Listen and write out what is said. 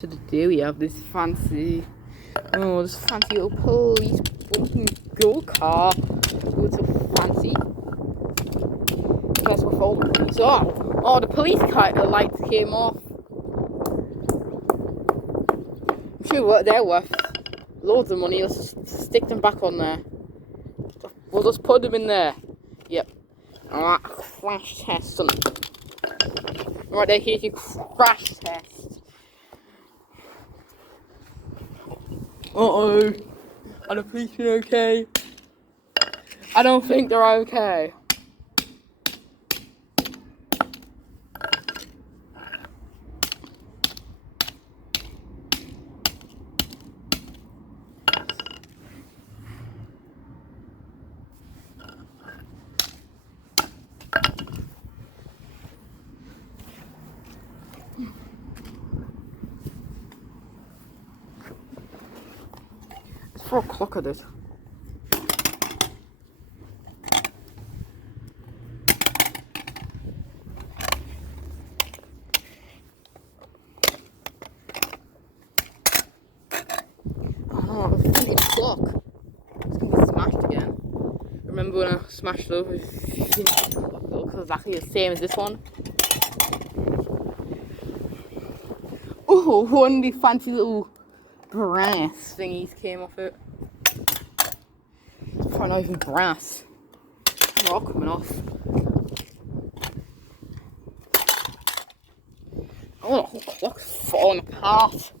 Today we have this fancy little police go car. Oh, it's so fancy. Guess we're following the police. Oh, the police car lights came off. I'm sure what they're worth loads of money. Let's just stick them back on there. We'll just put them in there. Yep. Alright, crash test. Right there, here's your crash test. Uh-oh. Are the police okay? I don't think they're okay. It's 4 o'clock at it. Oh, it's 3 o'clock. It's gonna be smashed again. Remember when I smashed it over? It looks exactly the same as this one. Oh, one of the fancy little brass thingies came off it. It's probably not even brass. They're all coming off. Oh, the whole clock's falling apart.